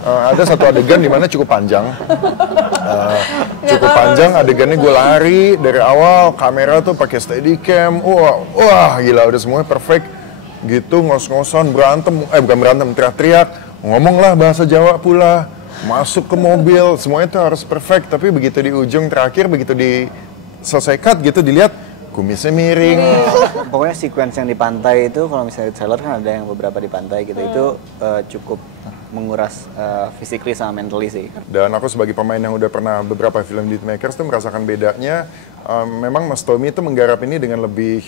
Ada satu adegan di mana cukup panjang. Cukup panjang adegannya gue lari dari awal, kamera tuh pakai steadicam. Wah gila udah semuanya perfect. Gitu ngos-ngosan berantem, bukan berantem, teriak-teriak. Ngomonglah bahasa Jawa pula. Masuk ke mobil, semuanya tuh harus perfect. Tapi begitu di ujung terakhir, begitu selesai cut gitu dilihat kumisnya miring. Pokoknya sequence yang di pantai itu, kalau misalnya di trailer kan ada yang beberapa di pantai gitu, itu cukup menguras physically sama mentally sih. Dan aku sebagai pemain yang udah pernah beberapa film di Hitmakers tuh merasakan bedanya. Memang Mas Tommy itu menggarap ini dengan lebih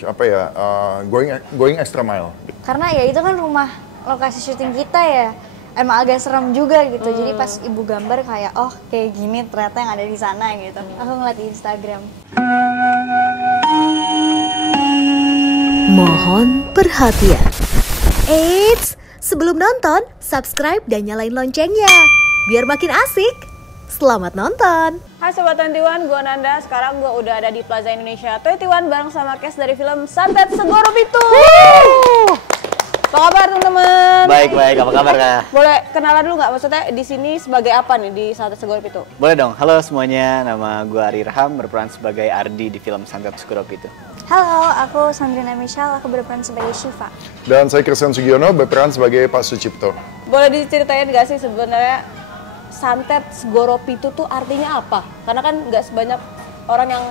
going extra mile. Karena ya itu kan rumah lokasi syuting kita ya. Emang agak serem juga gitu. Jadi pas ibu gambar kayak oh kayak gini ternyata yang ada di sana gitu. Aku ngeliat di Instagram. Mohon perhatian. Eits, sebelum nonton, subscribe dan nyalain loncengnya. Biar makin asik. Selamat nonton. Hai Sobat 21, gue Nanda. Sekarang gue udah ada di Plaza Indonesia 21 bareng sama cast dari film Santet Segoro Pitu. Apa kabar teman-teman? Baik, apa kabar Kak? Boleh kenalan dulu nggak? Maksudnya di sini sebagai apa nih di Santet Segoro Pitu? Boleh dong. Halo semuanya, nama gue Ari Irham, berperan sebagai Ardi di film Santet Segoro Pitu. Halo, aku Sandrina Michelle, aku berperan sebagai Shiva. Dan saya Christian Sugiono berperan sebagai Pak Sucipto. Boleh diceritain nggak sih sebenarnya Santet Segoro Pitu tuh artinya apa? Karena kan nggak sebanyak orang yang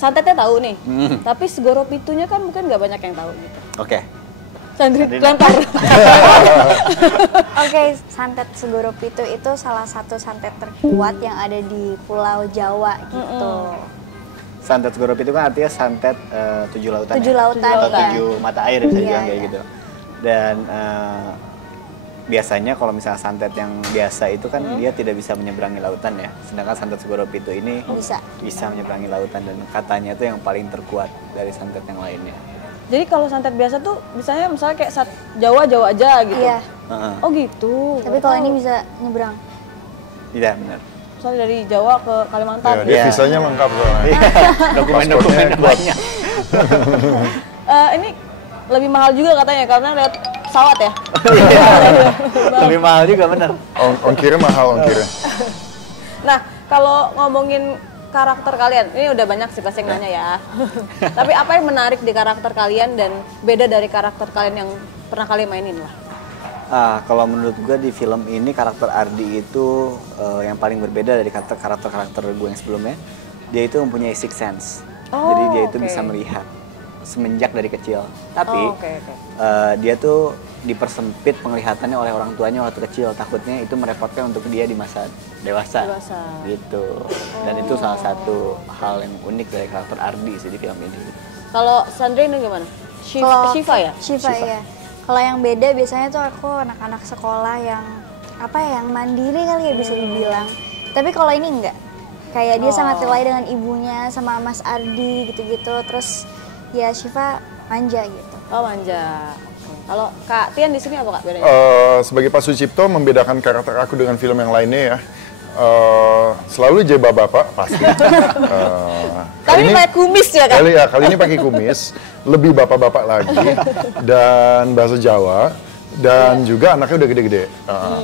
santetnya tahu nih, tapi Segoro Pitunya kan mungkin nggak banyak yang tahu gitu. Oke. Sandrina lempar. Oke, Santet Segoro Pitu itu salah satu santet terkuat yang ada di Pulau Jawa gitu. Santet Segoro Pitu kan artinya santet 7 lautan. 7 lautan, atau iya. 7 mata air bisa dibilang kayak Iya. gitu. Dan biasanya kalau misalnya santet yang biasa itu kan dia tidak bisa menyeberangi lautan ya. Sedangkan Santet Segoro Pitu ini bisa menyeberangi lautan dan katanya itu yang paling terkuat dari santet yang lainnya. Jadi kalau santet biasa tuh misalnya kayak Jawa aja gitu. Iya. Oh gitu. Tapi kalau ini bisa nyebrang. Iya benar. Misalnya dari Jawa ke Kalimantan. Ya, dia visanya lengkap soalnya. Dokumen-dokumennya banyak. Ini lebih mahal juga katanya karena lewat pesawat ya. Lebih mahal juga benar. Ongkirnya mahal ongkirnya. Nah kalau ngomongin karakter kalian, ini udah banyak sih pasti yang nanya ya. Tapi apa yang menarik di karakter kalian dan beda dari karakter kalian yang pernah kalian mainin lah? Kalau menurut gue di film ini karakter Ardi itu yang paling berbeda dari karakter gue yang sebelumnya. Dia itu mempunyai sixth sense. Jadi dia itu bisa melihat semenjak dari kecil. Tapi dia tuh dipersempit penglihatannya oleh orang tuanya waktu kecil. Takutnya itu merepotkan untuk dia di masa dewasa. Gitu. Dan itu salah satu hal yang unik dari karakter Ardi sih di film ini. Kalau Sandrina gimana? Shiva ya? Shiva ya. Kalau yang beda biasanya tuh aku anak-anak sekolah yang yang mandiri kali ya bisa dibilang. Tapi kalau ini enggak. Kayak dia sangat relay dengan ibunya sama Mas Ardi gitu-gitu. Terus ya Shiva manja gitu. Oh manja. Kalau Kak Tian di sini apa Kak bedanya? Sebagai Pak Sucipto membedakan karakter aku dengan film yang lainnya ya. Selalu jebak bapak pasti. Kali ini pakai kumis ya kan? Kali ini pakai kumis, lebih bapak-bapak lagi dan bahasa Jawa dan juga anaknya udah gede-gede.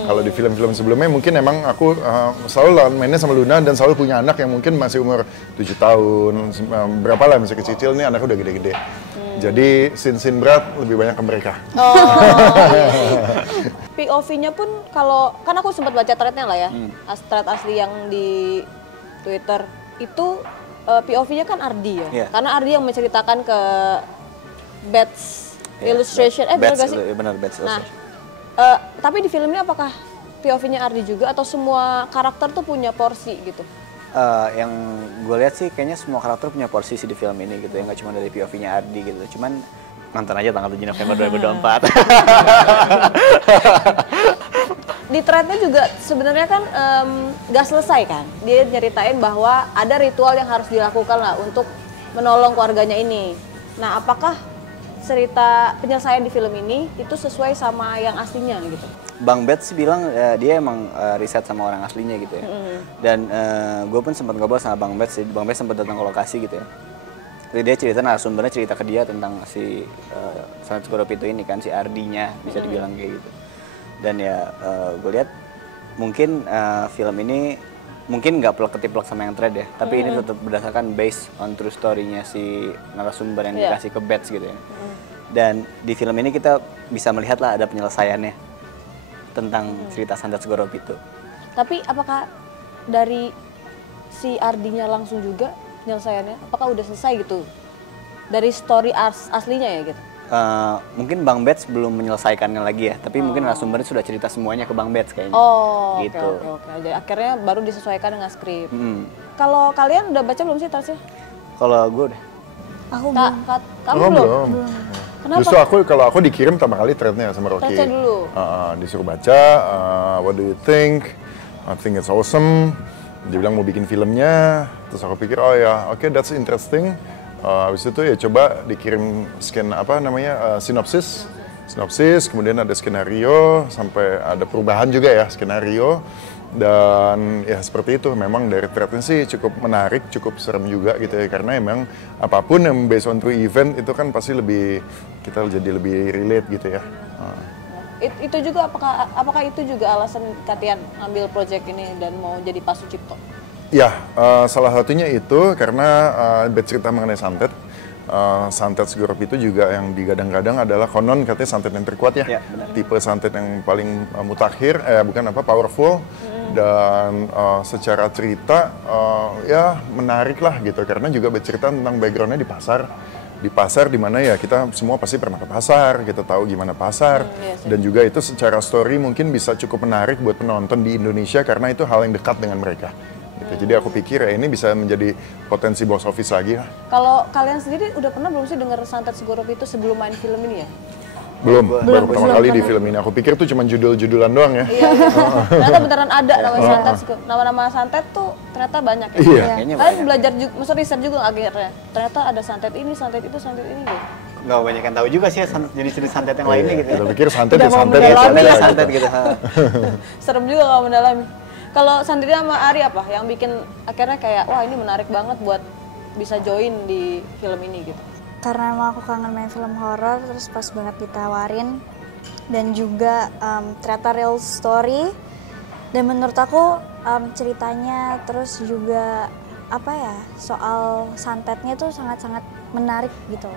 Kalau di film-film sebelumnya mungkin emang aku selalu mainnya sama Luna dan selalu punya anak yang mungkin masih umur 7 tahun, berapa lah masih kecil nih anaknya udah gede-gede. Jadi scene-scene berat lebih banyak ke mereka. POV-nya pun kalau kan aku sempat baca thread-nya lah ya, thread asli yang di Twitter itu POV-nya kan Ardi ya, karena Ardi yang menceritakan ke Bats Illustration, benar gak sih? Benar, Bats Illustration. Tapi di film ini apakah POV-nya Ardi juga atau semua karakter tuh punya porsi gitu? Yang gue lihat sih kayaknya semua karakter punya porsi sih di film ini gitu ya, nggak cuma dari POV-nya Ardi gitu. Cuman nonton aja tanggal 7 November 2024. Di threadnya juga sebenarnya kan nggak selesai kan? Dia nyeritain bahwa ada ritual yang harus dilakukan lah untuk menolong keluarganya ini. Nah, apakah cerita penyelesaian di film ini itu sesuai sama yang aslinya gitu? Bang Bets bilang dia emang riset sama orang aslinya gitu ya. Dan gue pun sempat ngobrol sama Bang Bets, Bang Bets sempat datang ke lokasi gitu ya. Jadi dia cerita, narasumbernya cerita ke dia tentang si Santet Segoro Pitu ini kan, si Ardinya bisa dibilang kayak gitu. Dan ya gue lihat mungkin film ini mungkin nggak plek-ketiplek sama yang thread ya, tapi ini tetap berdasarkan based on true story-nya si narasumber yang dikasih ke Bats gitu ya. Dan di film ini kita bisa melihat lah ada penyelesaiannya tentang cerita Santet Segoro itu. Tapi apakah dari si Ardinya langsung juga penyelesaiannya? Apakah udah selesai gitu? Dari story aslinya ya gitu? Mungkin Bang Bats belum menyelesaikannya lagi ya, tapi mungkin narasumbernya sudah cerita semuanya ke Bang Bats kayaknya. Oh, gitu. Oke. Jadi akhirnya baru disesuaikan dengan skrip. Kalau kalian udah baca belum sih Tasya? Kalau gue udah. Aku belum. Kamu Oh, belum? Kenapa? Justru kalau aku dikirim pertama kali threadnya sama Rocky. Baca dulu. Disuruh baca, what do you think? I think it's awesome. Dia bilang mau bikin filmnya, terus aku pikir oh ya, oke, that's interesting. Habis itu ya coba dikirim sinopsis, kemudian ada skenario, sampai ada perubahan juga ya skenario. Dan ya seperti itu, memang dari threadnya sih cukup menarik, cukup serem juga gitu ya, karena emang apapun yang based on true event itu kan pasti kita jadi lebih relate gitu ya. Itu juga apakah itu juga alasan Katian ambil project ini dan mau jadi Pak Sucipto? Ya, salah satunya itu karena bercerita mengenai santet. Santet Segoro itu juga yang digadang-gadang adalah konon katanya santet yang terkuat ya. Tipe santet yang paling mutakhir, powerful. Dan secara cerita ya menarik lah gitu, karena juga bercerita tentang backgroundnya di pasar di mana ya kita semua pasti pernah ke pasar, kita tahu gimana pasar. Dan juga itu secara story mungkin bisa cukup menarik buat penonton di Indonesia karena itu hal yang dekat dengan mereka gitu. Jadi aku pikir ya ini bisa menjadi potensi box office lagi lah. Kalau kalian sendiri udah pernah belum sih dengar Santet Segoro itu sebelum main film ini ya? Baru pertama kali di film ini. Aku pikir tuh cuma judul-judulan doang ya. Iya. Ternyata beneran ada nama-nama santet tuh ternyata banyak ya. Iya. Kalian belajar juga, maksudnya riset juga akhirnya. Ternyata ada santet ini, santet itu, santet ini gitu. Nggak banyak yang tahu juga sih jenis-jenis santet yang lainnya gitu. Kita pikir santet Udah ya mau santet mendalami ya ya. Santet gitu. Serem juga kalau mendalami. Kalau Sandrina sama Ari apa yang bikin akhirnya kayak wah ini menarik banget buat bisa join di film ini gitu? Karena emang aku kangen main film horor, terus pas banget ditawarin. Dan juga ternyata real story. Dan menurut aku ceritanya terus juga soal santetnya tuh sangat-sangat menarik gitu.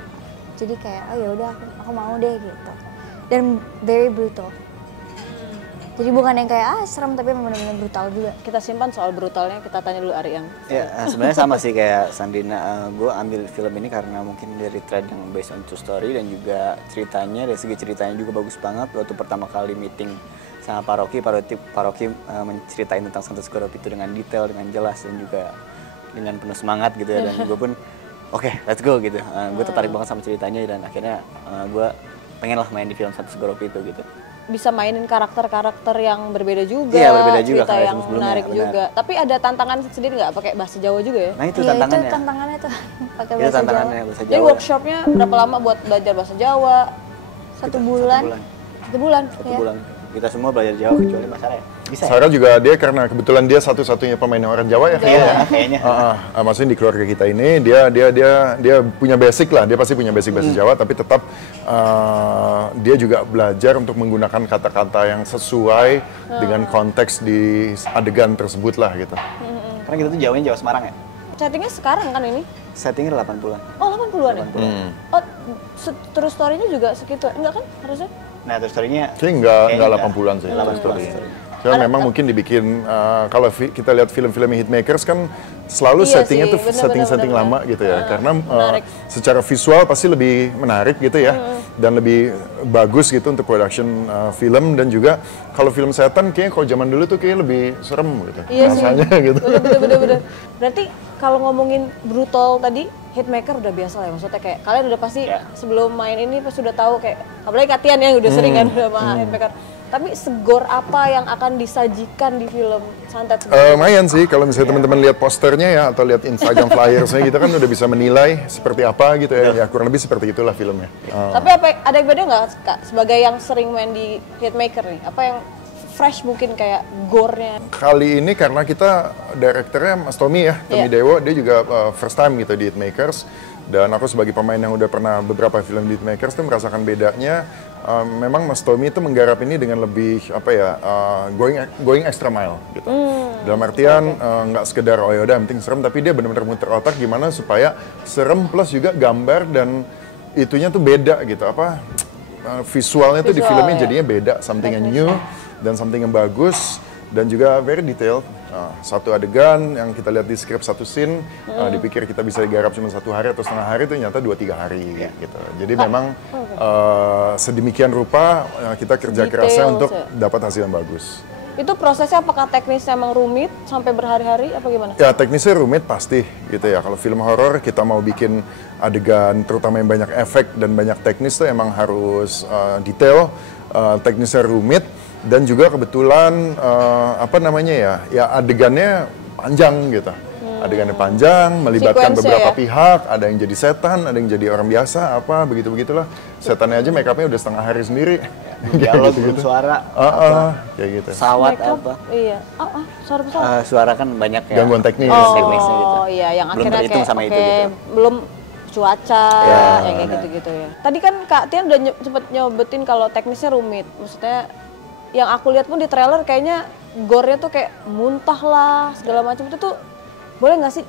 Jadi kayak oh ya udah aku mau deh gitu. Dan very brutal. Jadi bukan yang kayak serem, tapi benar-benar brutal juga. Kita simpan soal brutalnya, kita tanya dulu Ari yang. Ya sebenarnya sama sih kayak Sandrina. Gue ambil film ini karena mungkin dari thread yang based on true story dan juga ceritanya, dari segi ceritanya juga bagus banget. Waktu pertama kali meeting sama Pak Rocky menceritain tentang Santet Segoro itu dengan detail, dengan jelas dan juga dengan penuh semangat gitu ya. Dan gue pun oke, let's go gitu. Gue tertarik banget sama ceritanya dan akhirnya gue pengen lah main di film Santet Segoro itu gitu. Bisa mainin karakter-karakter yang berbeda juga, iya, berbeda juga, cerita yang menarik juga. Tapi ada tantangan sendiri nggak pakai bahasa Jawa juga ya? Nah itu Iya, tantangannya. itu tantangannya tuh pakai Itu bahasa Jawa. tantangannya bahasa Jawa. Jadi workshopnya berapa lama buat belajar bahasa Jawa? Satu bulan. Satu bulan. Satu Ya. bulan. Kita semua belajar Jawa kecuali Mas Sarah ya? Bisa ya? Sarah juga dia karena kebetulan dia satu-satunya pemain orang Jawa ya. Iya, kayaknya. Maksudnya di keluarga kita ini dia punya basic lah, dia pasti punya basic bahasa Jawa, tapi tetap dia juga belajar untuk menggunakan kata-kata yang sesuai dengan konteks di adegan tersebut lah gitu. Karena kita tuh Jawanya Jawa Semarang ya? Settingnya sekarang kan ini? Settingnya 80-an. Oh 80-an ya? Oh terus story-nya juga segitu? Enggak kan harusnya? Nah terus story-nya Kayaknya enggak 80-an sih. 80-an. Cuma memang mungkin dibikin, kalau kita lihat film-film Hitmakers kan selalu Iya settingnya sih, tuh setting bener. lama gitu ya. Karena menarik. secara visual pasti lebih menarik gitu ya. Dan lebih bagus gitu untuk production film. Dan juga kalau film setan kayaknya kalau zaman dulu tuh kayaknya lebih serem gitu. Iya rasanya sih. gitu. Bener. Berarti kalau ngomongin brutal tadi, Hitmaker udah biasa lah ya. Maksudnya kayak kalian udah pasti sebelum main ini pasti udah tahu kayak, apalagi Katian yang udah sering kan udah sama Hitmaker. Tapi segor apa yang akan disajikan di film Santet? Lumayan sih kalau misalnya teman-teman lihat posternya ya atau lihat Instagram flyersnya gitu kan udah bisa menilai seperti apa gitu ya. Ya kurang lebih seperti itulah filmnya. Tapi ada yang beda nggak Kak sebagai yang sering main di Hitmaker nih? Apa yang fresh mungkin kayak gore-nya? Kali ini karena kita direkturnya Mas Tommy ya, Tommy Dewo, dia juga first time gitu di Hitmakers. Dan aku sebagai pemain yang udah pernah beberapa film di Hitmakers tuh merasakan bedanya memang Mas Tommy itu menggarap ini dengan lebih apa ya, going extra mile gitu. Dalam artian nggak sekedar oh yaudah yang penting serem, tapi dia benar-benar muter otak gimana supaya serem plus juga gambar dan itunya tuh beda gitu, apa visualnya tuh di Visual, filmnya ya. jadinya beda, something yang new dan something yang bagus dan juga very detailed. Satu adegan yang kita lihat di skrip satu scene dipikir kita bisa digarap cuma 1 hari atau setengah hari, itu ternyata 2-3 hari gitu. Jadi memang sedemikian rupa kita kerja kerasnya Detail, untuk ya. dapat hasil yang bagus. Itu prosesnya apakah teknisnya emang rumit sampai berhari-hari apa gimana? Ya teknisnya rumit pasti gitu ya. Kalau film horor kita mau bikin adegan terutama yang banyak efek dan banyak teknis tuh emang harus detail, teknisnya rumit dan juga kebetulan apa namanya ya adegannya panjang gitu. Adegannya panjang, melibatkan Sequence beberapa ya? pihak, ada yang jadi setan, ada yang jadi orang biasa, apa begitu-begitulah. Setannya aja make upnya udah setengah hari sendiri. Dialog, belum suara, Kayak gitu. pesawat Makeup, apa. Iya. Suara pesawat. Suara kan banyak ya. Gangguan teknis. teknisnya gitu. Oh iya, yang Belum akhirnya terhitung kayak sama oke, itu gitu. belum cuaca, Ya, yang kayak gitu-gitu ya. Tadi kan Kak Tian udah sempet nyobetin kalau teknisnya rumit. Maksudnya yang aku lihat pun di trailer kayaknya gore-nya tuh kayak muntah lah, segala macam. Itu tuh boleh nggak sih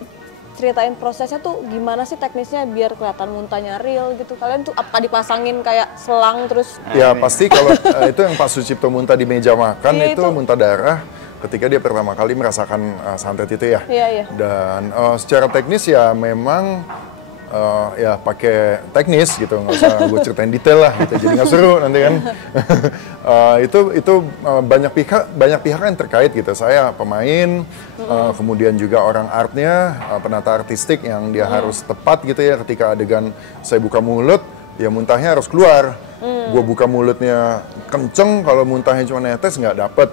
ceritain prosesnya tuh gimana sih teknisnya biar kelihatan muntahnya real gitu? Kalian tuh apa dipasangin kayak selang terus? Ya pasti kalau itu yang Pak Sucipto muntah di meja makan Iya, itu itu. muntah darah ketika dia pertama kali merasakan santet itu ya. Iya, iya. Dan secara teknis ya memang ya pakai teknis gitu, nggak usah gue ceritain detail lah gitu, jadi nggak seru nanti kan. Itu banyak pihak yang terkait gitu. Saya pemain, kemudian juga orang artnya, penata artistik yang dia harus tepat gitu ya. Ketika adegan saya buka mulut, ya muntahnya harus keluar. Gue buka mulutnya kenceng, kalau muntahnya cuma netes nggak dapet.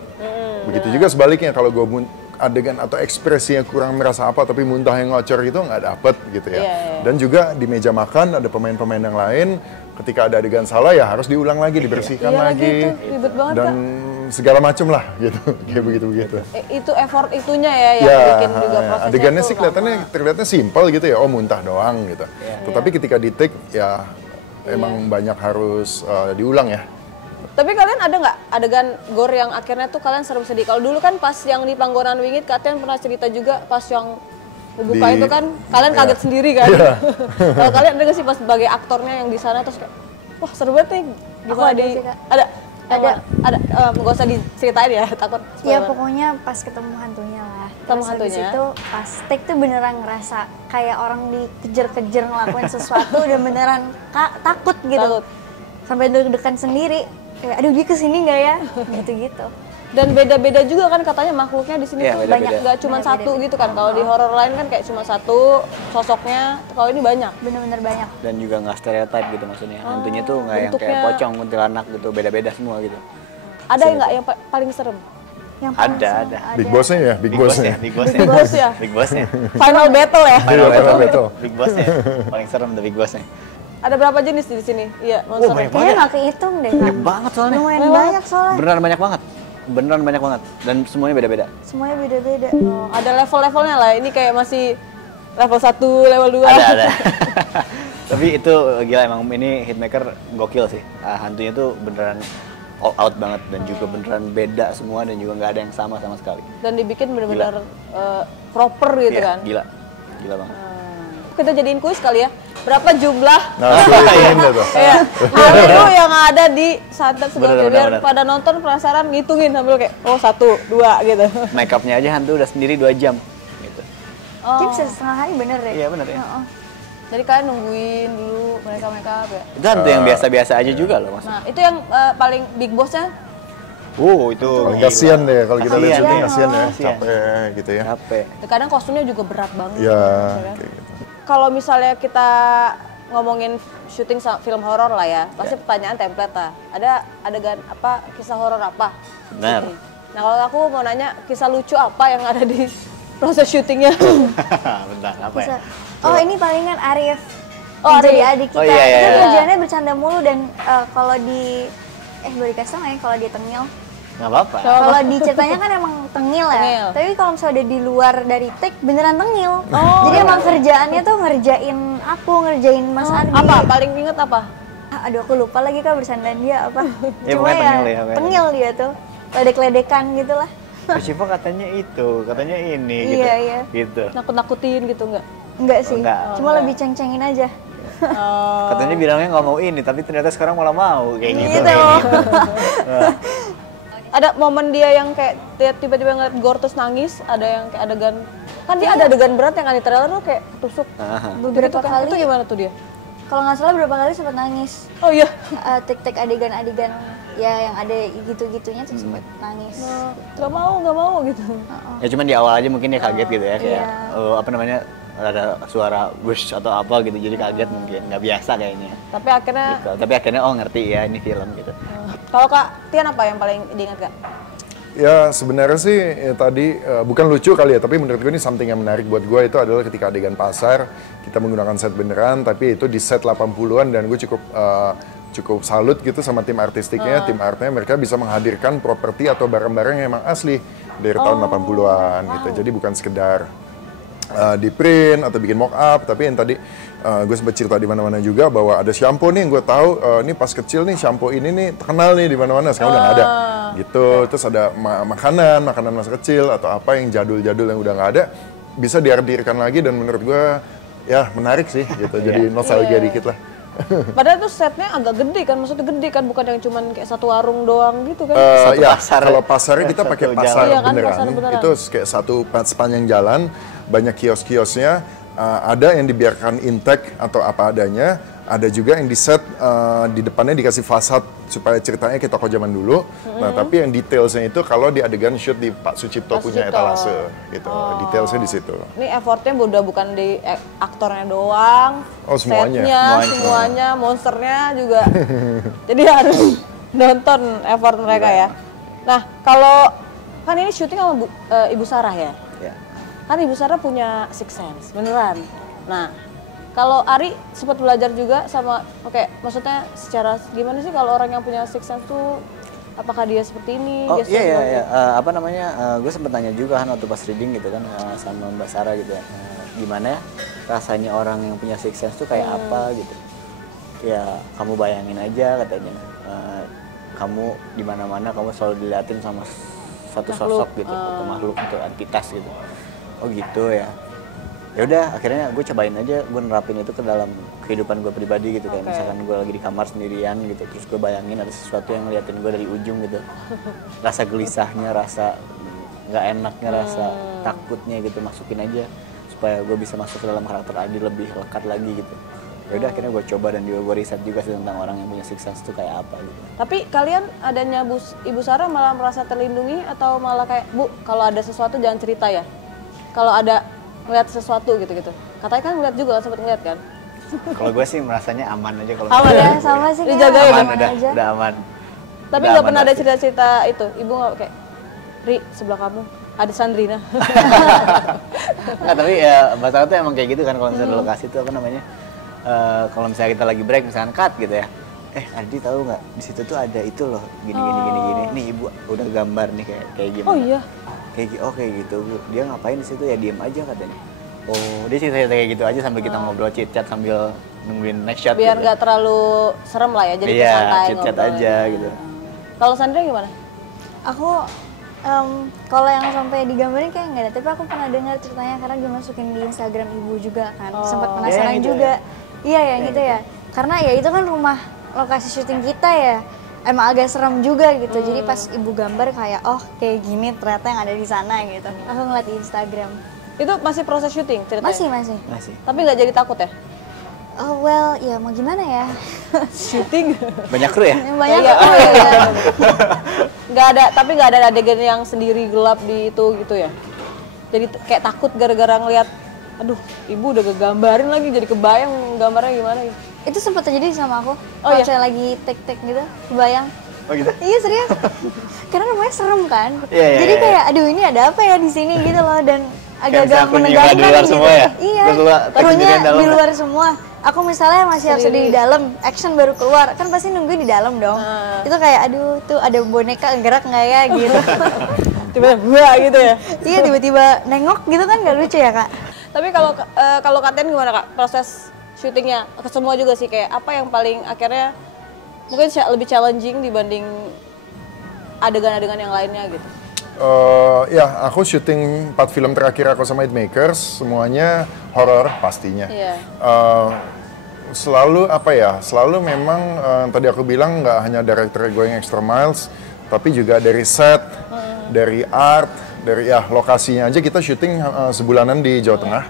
Begitu juga sebaliknya, kalau gue adegan atau ekspresinya kurang merasa apa tapi muntah yang ngocor itu nggak dapet gitu ya. Dan juga di meja makan ada pemain-pemain yang lain, ketika ada adegan salah ya harus diulang lagi, dibersihkan Iya lagi, lagi, itu ribet banget, dan segala macem lah gitu, kayak begitu-begitu. Itu effort itunya ya yang bikin juga prosesnya adegannya tuh sih terlihatnya simpel gitu ya, oh muntah doang gitu. Tetapi ketika di take ya emang banyak harus diulang ya. Tapi kalian ada nggak adegan gore yang akhirnya tuh kalian serem sedih? Kalau dulu kan pas yang di Panggonan Wingit, kalian pernah cerita juga pas yang dibuka itu kan kalian kaget sendiri kan? Kalau kalian ada nggak sih pas sebagai aktornya yang di sana terus kayak, wah seru banget nih. Gimana ada di? sih, Kak. Ada. Nggak usah diceritain ya, takut. Ya spoiler. pokoknya pas ketemu hantunya lah. Ketemu Terus habis hantunya. itu pas take tuh beneran ngerasa kayak orang dikejar-kejar ngelakuin sesuatu dan beneran takut gitu. Takut. Sampai deg-degan sendiri. Kayak aduh dia kesini nggak ya? Gitu-gitu. Dan beda-beda juga kan katanya makhluknya di sini Iya, tuh beda-beda. banyak, nggak cuma satu gitu kan. Kalau di horor lain kan kayak cuma satu sosoknya, kalau ini banyak. Bener-bener banyak. Dan juga nggak stereotype gitu maksudnya. Hantunya tuh nggak yang bentuknya. kayak pocong, kuntilanak gitu, beda-beda semua gitu. Ada yang nggak yang paling serem? Yang paling Ada, serem ada. Big Boss-nya ya, Big Boss-nya. Big Boss-nya. Big Boss ya? Big Boss-nya. Final battle ya? Final Final battle. battle. Big Boss-nya. Paling serem the Big Boss-nya. Ada berapa jenis di sini? Iya, monsternya. banyak Kayaknya nggak kehitung deh Kak. Banyak banget soalnya. Lumayan banyak soalnya. Beneran banyak banget. Beneran banyak banget. Dan semuanya beda-beda. Semuanya beda-beda. Oh, ada level-levelnya lah. Ini kayak masih level 1, level 2. Ada. Tapi itu gila emang ini Hitmaker gokil sih. Hantunya tuh beneran all out banget dan juga beneran beda semua dan juga nggak ada yang sama sekali. Dan dibikin benar-benar proper gitu Iya, kan. Gila banget. Kita jadiin kuis kali ya. Berapa jumlah Nah, itu tuh. ya, hantu yang ada di santet segala Bener, biar bener. pada nonton penasaran ngitungin sambil kayak oh 1, 2 gitu. Make upnya aja hantu udah sendiri 2 jam. Gitu. Dia bisa setengah hari bener deh. Iya bener ya. Heeh. Jadi kalian nungguin dulu mereka make up ya. Itu hantu yang biasa-biasa aja juga loh maksudnya. Nah, itu yang paling big boss-nya Itu Paling kasihan deh kalau kita lihat Kasihan. syuting, kasihan ya, Kasihan. capek gitu ya. capek. kadang kostumnya juga berat banget. Ya, Ya. kayak gitu. Kalau misalnya kita ngomongin syuting film horor lah ya, pasti pertanyaan template lah. Ada adegan apa, kisah horor apa? Benar. Syuting. Nah kalau aku mau nanya kisah lucu apa yang ada di proses syutingnya? Bentar, apa ya? Bisa. Oh ini palingan Arif. Oh, Yang jadi Arif. adik kita. Oh, iya, iya, Itu iya. kerjaannya bercanda mulu dan kalau di boleh dikasih tau nggak ya kalau dia tengil. Nggak apa-apa. Kalau di ceritanya kan emang tengil ya. Tengil. Tapi kalau misalnya udah di luar dari take beneran tengil. Jadi emang kerjaannya tuh ngerjain aku, ngerjain Mas Ardi. Apa? Paling inget apa? aduh aku lupa lagi Kak bersandaan dia apa. Ya, Cuma pokoknya ya tengil ya, tengil dia tuh, ledek-ledekan gitu lah. Syifa katanya ini gitu. Iya, iya. Gitu. Nakut-nakutin gitu nggak? Enggak sih, Enggak. cuma lebih ceng-cengin aja. Katanya bilangnya nggak mau ini, tapi ternyata sekarang malah mau kayak gitu. Gitu. Ada momen dia yang kayak dia tiba-tiba ngeliat Gor terus nangis, ada yang kayak adegan, kan dia ada adegan berat yang kan di trailer tuh kayak ketusuk. Beberapa Gitu kan. kali. Itu gimana tuh dia? Kalau nggak salah berapa kali sempat nangis. Oh iya. Tek-tek adegan-adegan ya yang ada gitu-gitunya tuh sempat nangis. Nggak mau gitu. Ya cuman di awal aja mungkin dia kaget gitu ya, kayak Iya. apa namanya, ada suara wush atau apa gitu, jadi kaget mungkin, nggak biasa kayaknya. Tapi akhirnya, Gitu. Tapi akhirnya oh ngerti ya ini film gitu. kalau Kak Tian apa yang paling diingat Kak? Ya sebenarnya sih ya, tadi bukan lucu kali ya, tapi menurut gue ini something yang menarik buat gue itu adalah ketika adegan pasar kita menggunakan set beneran, tapi itu di set 80-an dan gue cukup salut gitu sama tim artistiknya, tim artnya, mereka bisa menghadirkan properti atau barang-barang yang emang asli dari tahun 80-an gitu. Jadi bukan sekedar di print atau bikin mock up, tapi yang tadi gue sempat cerita di mana-mana juga bahwa ada shampoo nih yang gue tahu ini pas kecil nih shampoo ini nih terkenal nih di mana-mana, sekarang udah nggak ada gitu. Terus ada makanan masa kecil atau apa yang jadul-jadul yang udah nggak ada bisa dihadirkan lagi, dan menurut gue ya menarik sih gitu. Jadi nostalgia dikit lah. Padahal tuh setnya agak gede kan, maksudnya gede kan, bukan yang cuman kayak satu warung doang gitu kan. Satu Ya, pasar. kalau pasarnya kita pakai Satu pasar jalan. Iya kan, beneran. pasar beneran. Itu kayak satu sepanjang jalan, banyak kios-kiosnya. Ada yang dibiarkan intact atau apa adanya, ada juga yang di set di depannya dikasih fasad supaya ceritanya kayak toko zaman dulu. Nah, tapi yang detailsnya itu kalau di adegan shoot di Pak Sucipto punya Sucipto. etalase gitu. Detailsnya di situ. Ini effortnya udah bukan di aktornya doang, Oh, semuanya. setnya, semuanya, monsternya juga. Jadi harus nonton effort mereka ya. Nah, kalau kan ini syuting sama Ibu Sarah ya. Ya. Kan Ibu Sarah punya six sense, beneran. Nah, kalau Ari sempat belajar juga sama, maksudnya secara gimana sih kalau orang yang punya six sense tuh, apakah dia seperti ini? Oh dia iya seperti iya, apa? apa namanya, gue sempet nanya juga kan waktu pas reading gitu kan sama Mbak Sarah gitu ya, gimana ya rasanya orang yang punya six sense tuh kayak apa gitu. Ya kamu bayangin aja katanya, kamu di mana-mana kamu selalu diliatin sama satu sosok gitu, atau makhluk atau entitas gitu. Oh gitu ya. Ya udah akhirnya gue cobain aja, gue nerapin itu ke dalam kehidupan gue pribadi gitu. Kayak misalkan gue lagi di kamar sendirian gitu, terus gue bayangin ada sesuatu yang ngeliatin gue dari ujung gitu, rasa gelisahnya, rasa nggak enaknya, rasa takutnya gitu, masukin aja supaya gue bisa masuk ke dalam karakter Adi lebih lekat lagi gitu. Ya udah akhirnya gue coba dan juga gue riset juga sih tentang orang yang punya six sense itu kayak apa gitu. Tapi kalian adanya Ibu Sarah malah merasa terlindungi atau malah kayak, Bu, kalau ada sesuatu jangan cerita ya? Kalau ada ngeliat sesuatu gitu-gitu. Katanya kan ngeliat juga, sempat ngeliat kan? Kalau gue sih merasanya aman aja kalau Aman ya? Sama sih kayak Dijagain aman, aman udah, aja. udah aman. Tapi Udah nggak aman pernah ada pasti. cerita-cerita itu? Ibu nggak kayak, Ri, sebelah kamu ada Sandrina. Nah, tapi ya Mbak Sarah tuh emang kayak gitu kan kalau misalnya di lokasi tuh apa namanya, kalau misalnya kita lagi break misalkan cut gitu ya, Adi tahu nggak di situ tuh ada itu loh gini, nih ibu udah gambar nih kayak gimana. Oh iya? Kayak gitu, dia ngapain di situ ya, diem aja katanya. Oh dia cerita kayak gitu aja sambil kita ngobrol chit chat sambil nungguin next shot. Biar gitu. nggak terlalu serem lah ya, jadi Iya, santai chit chat ngobrol. aja gitu. Kalau Sandra gimana? Aku kalau yang sampai digambarin kayak nggak ada, tapi aku pernah dengar ceritanya karena dimasukin di Instagram ibu juga kan, sempat yang penasaran itu juga. Iya yang gitu ya, karena ya itu kan rumah lokasi syuting kita ya, emang agak serem juga gitu. Jadi pas ibu gambar kayak oh kayak gini ternyata yang ada di sana gitu. Aku ngeliat di Instagram. Itu masih proses syuting ceritanya? Masih. Masih. Tapi nggak jadi takut ya? Oh well, ya mau gimana ya? Syuting? Banyak kru ya? Yang banyak Iya. oh iya. Nggak ada, tapi nggak ada adegan yang sendiri gelap di itu gitu ya? Jadi kayak takut gara-gara ngeliat, aduh ibu udah kegambarin lagi, jadi kebayang gambarnya gimana gitu. Itu sempat terjadi sama aku. Oh, Kalau iya? saya lagi tek-tek gitu, kebayang. Oh gitu? Iya serius. Karena rumahnya serem kan. Iya, iya, Jadi iya. kayak aduh ini ada apa ya di sini gitu loh, dan Kayak agak-agak misalnya kunci menegangkan di luar gitu. semua ya? Iya. Terus lu tek Krunya sendirian dalam di ya? luar semua. Aku misalnya masih harus ada di dalam, action baru keluar. Kan pasti nungguin di dalam dong. Itu kayak aduh tuh ada boneka gerak nggak ya gitu. Tiba-tiba wah gitu ya? Iya tiba-tiba nengok gitu kan nggak lucu ya kak? Tapi kalau Kak Tian gimana Kak? Proses syutingnya ke semua juga sih, kayak apa yang paling akhirnya Mungkin lebih challenging dibanding adegan-adegan yang lainnya gitu. Ya, aku syuting 4 film terakhir aku sama Hitmakers, semuanya horor pastinya. Iya. Selalu apa ya, selalu memang tadi aku bilang nggak hanya director going extra miles, tapi juga dari set, dari art, dari ya lokasinya aja kita syuting sebulanan di Jawa Tengah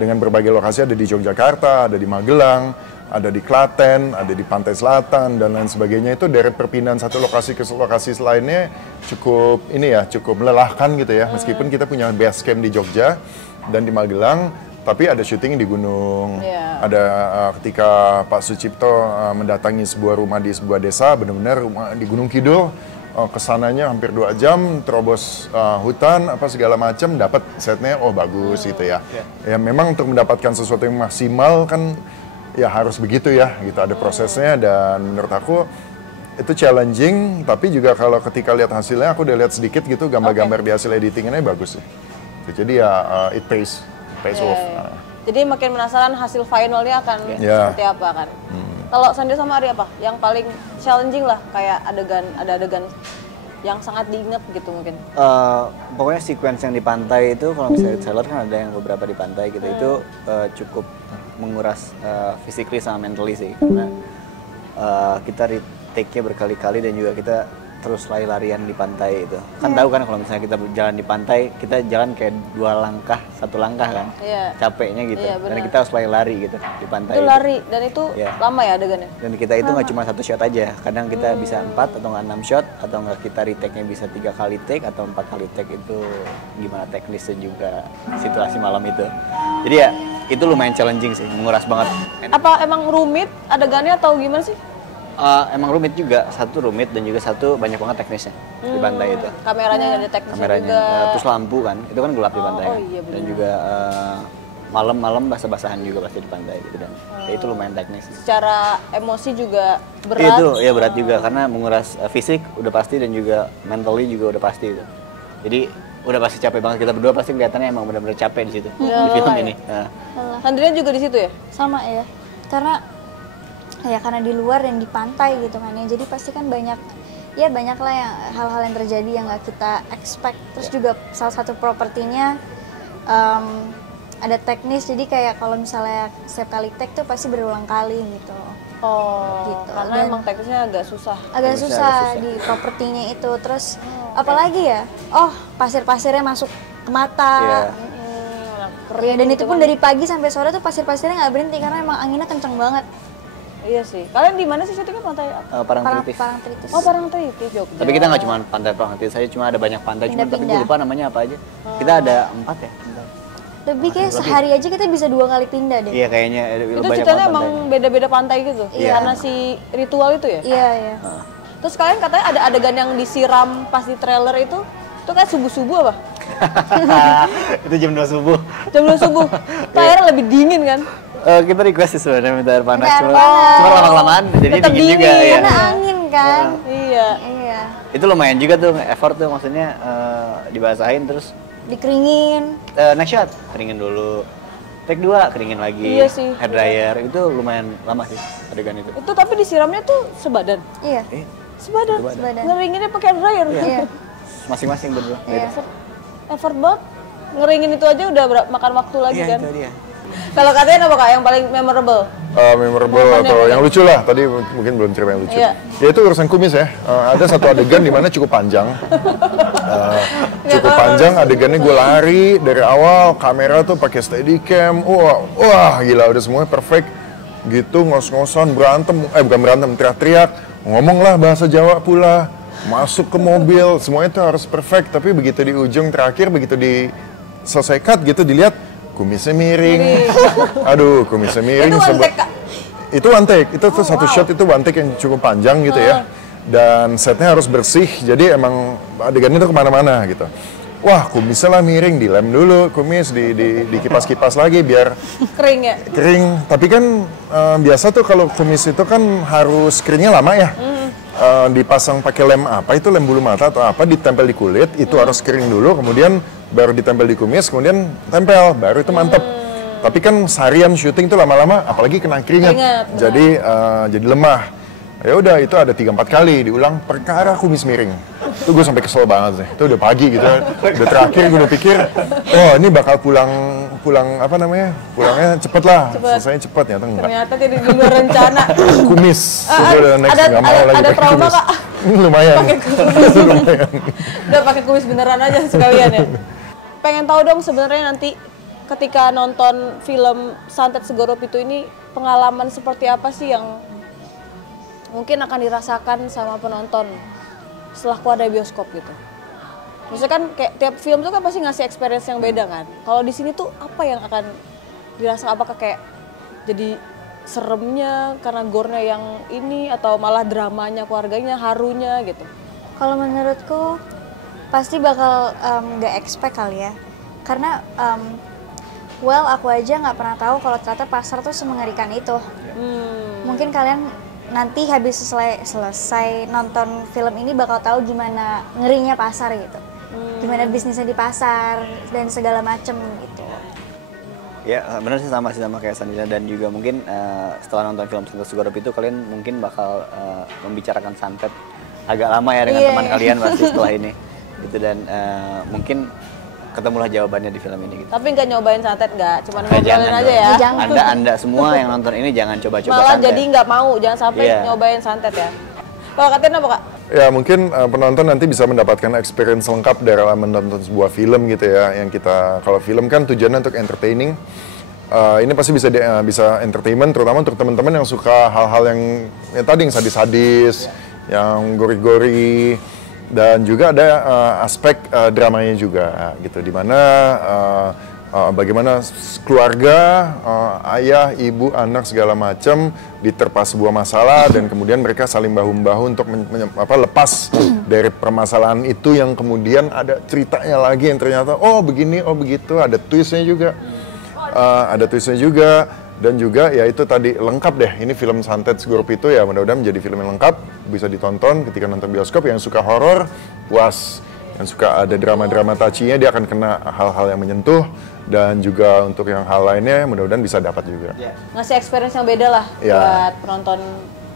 dengan berbagai lokasi, ada di Yogyakarta, ada di Magelang, ada di Klaten, ada di Pantai Selatan dan lain sebagainya. Itu dari perpindahan satu lokasi ke lokasi lainnya cukup ini ya, cukup melelahkan gitu ya. Meskipun kita punya base camp di Jogja dan di Magelang, tapi ada syuting di gunung. Ada ketika Pak Sucipto mendatangi sebuah rumah di sebuah desa, benar-benar rumah di Gunung Kidul, kesananya hampir 2 jam, terobos hutan apa segala macam, dapat setnya bagus gitu ya. Ya memang untuk mendapatkan sesuatu yang maksimal kan ya harus begitu ya, gitu ada prosesnya dan menurut aku itu challenging, tapi juga kalau ketika lihat hasilnya, aku udah lihat sedikit gitu gambar-gambar di hasil editingnya bagus sih. Jadi ya it pays off. Jadi makin penasaran hasil finalnya akan seperti apa kan. Kalau Sandra sama Ari apa? Yang paling challenging lah, kayak ada adegan yang sangat diingat gitu mungkin. Pokoknya sequence yang di pantai itu, kalau misalnya trailer kan ada yang beberapa di pantai gitu, itu cukup menguras physically sama mentally sih. Karena kita retake-nya berkali-kali dan juga kita terus lari-larian di pantai itu. Kan tahu kan kalau misalnya kita jalan di pantai, kita jalan kayak 2 langkah, 1 langkah kan. Capeknya gitu. Dan kita harus lari-lari gitu di pantai. Itu lari dan itu lama ya adegannya. Dan kita itu nggak cuma 1 shot aja. Kadang kita bisa 4 atau nggak 6 shot, atau nggak kita retake-nya bisa 3 kali take atau 4 kali take. Itu gimana teknisnya juga situasi malam itu. Jadi ya itu lumayan challenging sih, menguras banget. Apa emang rumit adegannya atau gimana sih? Emang rumit juga, satu rumit dan juga satu banyak banget teknisnya di pantai itu. Kameranya ada teknisnya juga. Terus lampu kan, itu kan gelap di pantai. Iya, dan juga malam-malam basah-basahan juga pasti di pantai gitu, dan ya itu lumayan teknis. Secara emosi juga berat. Itu ya berat juga karena menguras fisik udah pasti dan juga mentally juga udah pasti itu. Jadi udah pasti capek banget, kita berdua pasti kelihatannya emang benar-benar capek di situ di film ini. Sandrina juga di situ ya? Sama ya, karena di luar dan di pantai gitu kan ya, jadi pasti kan banyak lah yang hal-hal yang terjadi yang nggak kita expect. Terus juga salah satu propertinya ada teknis, jadi kayak kalau misalnya setiap kali take tuh pasti berulang kali gitu. Gitu. Karena dan emang teknisnya agak susah di propertinya itu. Terus apalagi ya, pasir-pasirnya masuk ke mata. Dan itu pun dari pagi sampai sore tuh pasir-pasirnya nggak berhenti karena emang anginnya kenceng banget. Iya sih. Kalian di mana sih syutingnya, pantai? Parangtritis. Parangtritis, Jogja. Tapi kita nggak cuma pantai Parangtritis, saya cuma ada banyak pantai, tapi gue lupa namanya apa aja. Kita ada 4 ya. Lebih kayak sehari aja kita bisa 2 kali pindah deh. Iya kayaknya. Itu ceritanya emang beda-beda pantai gitu? Iya. Karena si ritual itu ya? Iya. Terus kalian katanya ada adegan yang disiram pas di trailer itu kayak subuh-subuh apa? Itu jam 2 subuh. Jam 2 subuh. Airnya lebih dingin kan? Kita request sih sebenarnya minta air panas, cuma lama-kelamaan jadi dingin juga ya. Karena angin kan. Iya. Itu lumayan juga tuh effort tuh, maksudnya dibasahin terus dikeringin. Next shot keringin dulu, take 2 keringin lagi. Iya sih. Hair dryer itu lumayan lama sih adegan itu. Itu tapi disiramnya tuh sebadan. Iya. Sebadan. Ngeringinnya pakai hair dryer. Iya. Masing-masing berdua. Iya. Effort banget. Ngeringin itu aja udah makan waktu lagi kan. Itu dia. Kalau kalian apa Kak yang paling memorable? Memorable atau yang lucu lah, tadi mungkin belum cerita yang lucu. Ya itu urusan kumis ya, ada satu adegan di mana cukup panjang. Adegannya gue lari dari awal, kamera tuh pakai steadicam, wah gila udah semuanya perfect. Gitu ngos-ngosan bukan berantem, teriak-teriak, ngomong lah bahasa Jawa pula, masuk ke mobil, semuanya tuh harus perfect. Tapi begitu di ujung terakhir, begitu di selesai cut gitu dilihat, kumisnya miring. Aduh, kumisnya miring. Itu one take, itu tuh satu shot itu one take yang cukup panjang gitu ya. Dan setnya harus bersih, jadi emang adegannya tuh kemana-mana gitu. Wah, kumisnya lah miring, dilem dulu kumis, dikipas-kipas lagi biar kering ya? Kering, tapi kan biasa tuh kalau kumis itu kan harus keringnya lama ya. Dipasang pakai lem apa, itu lem bulu mata atau apa, ditempel di kulit, itu harus kering dulu, kemudian baru ditempel di kumis, kemudian tempel, baru itu mantep. Tapi kan seharian syuting tuh lama-lama, apalagi kena keringat, jadi lemah. Ya udah itu ada 3-4 kali diulang perkara kumis miring. Itu gue sampai kesel banget sih. Itu udah pagi gitu kan. Udah terakhir gue udah pikir, oh ini bakal pulang apa namanya? Pulangnya cepet lah. Selesainya cepet ya, enggak. Ternyata tidak di luar rencana. Kumis. Udah next nggak mau lagi ada pakai trauma kumis. Kak. Lumayan. Lumayan. Udah pakai kumis beneran aja sekalian ya. Pengen tahu dong sebenarnya nanti ketika nonton film Santet Segoro Pitu ini pengalaman seperti apa sih yang mungkin akan dirasakan sama penonton setelah keluar dari bioskop gitu. Maksudnya kan kayak tiap film tuh kan pasti ngasih experience yang beda kan. Kalau di sini tuh apa yang akan dirasakan, apakah kayak jadi seremnya karena gore-nya yang ini atau malah dramanya keluarganya, harunya gitu. Kalau menurutku pasti bakal nggak expect kali ya. Karena aku aja nggak pernah tahu kalau ternyata pasar tuh semengerikan itu. Mungkin kalian nanti habis selesai nonton film ini bakal tahu gimana ngerinya pasar gitu, gimana bisnisnya di pasar dan segala macem gitu. Ya benar sih sama kayak Sandina, dan juga mungkin setelah nonton film Santet Segoro Pitu kalian mungkin bakal membicarakan santet agak lama ya dengan teman kalian pasti setelah ini gitu, dan mungkin ketemulah jawabannya di film ini gitu. Tapi nggak nyobain santet, nggak, cuma ngobrolin aja ya. Anda semua yang nonton ini jangan coba-coba malah santet. jadi nggak mau, jangan sampai nyobain santet ya. Kalau Katin apa Kak? Ya mungkin penonton nanti bisa mendapatkan experience lengkap dalam menonton sebuah film gitu ya. Yang kita, kalau film kan tujuannya untuk entertaining. Ini pasti bisa entertainment, terutama untuk teman-teman yang suka hal-hal yang tadi yang sadis-sadis, yang gori-gori. Dan juga ada aspek dramanya juga gitu, dimana bagaimana keluarga, ayah, ibu, anak segala macam diterpa sebuah masalah dan kemudian mereka saling bahu-membahu untuk lepas dari permasalahan itu, yang kemudian ada ceritanya lagi yang ternyata oh begini, oh begitu, ada twistnya juga, dan juga ya itu tadi lengkap deh. Ini film Santet Segoro Pitu ya, mudah-mudahan menjadi film yang lengkap, bisa ditonton ketika nonton bioskop. Yang suka horor puas, yang suka ada drama-drama touchy-nya dia akan kena hal-hal yang menyentuh, dan juga untuk yang hal lainnya mudah-mudahan bisa dapat juga. Ngasih experience yang beda lah buat penonton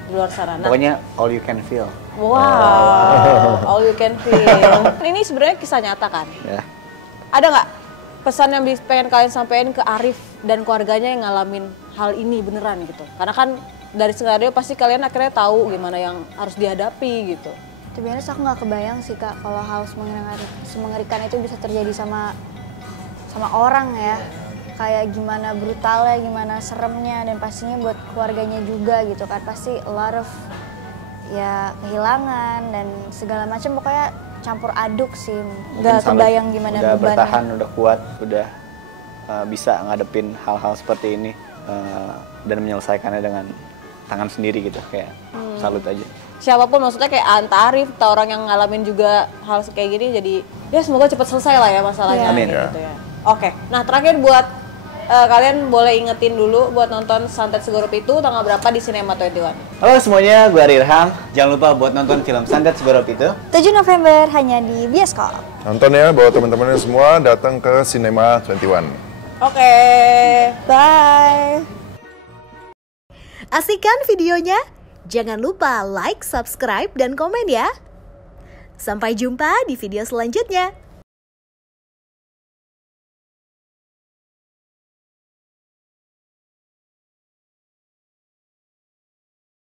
di luar sana. Pokoknya all you can feel. Wow, all you can feel. Ini sebenarnya kisah nyata kan? Ya. Ada nggak pesan yang pengen kalian sampaikan ke Arif dan keluarganya yang ngalamin hal ini beneran gitu? Karena kan dari skenario pasti kalian akhirnya tahu gimana yang harus dihadapi gitu. Sebenarnya aku nggak kebayang sih Kak, kalau hal semengerikan itu bisa terjadi sama orang ya. Kayak gimana brutalnya, gimana seremnya, dan pastinya buat keluarganya juga gitu kan. Pasti a lot of ya kehilangan dan segala macam, pokoknya campur aduk sih. Nggak kebayang gimana udah bebannya. Bertahan, udah kuat, udah bisa ngadepin hal-hal seperti ini dan menyelesaikannya dengan tangan sendiri gitu, kayak salut aja. Siapapun, maksudnya kayak Anta Arif atau orang yang ngalamin juga hal kayak gini, jadi ya semoga cepat selesai lah ya masalahnya. Amin. Gitu ya. Oke, nah terakhir buat kalian boleh ingetin dulu buat nonton Santet Segoro Pitu tanggal berapa di Cinema 21. Halo semuanya, gue Arirham. Jangan lupa buat nonton film Santet Segoro Pitu 7 November hanya di bioskop. Nonton ya, bawa teman-temannya semua datang ke Cinema 21. Oke, Bye! Asik kan videonya? Jangan lupa like, subscribe, dan komen ya. Sampai jumpa di video selanjutnya.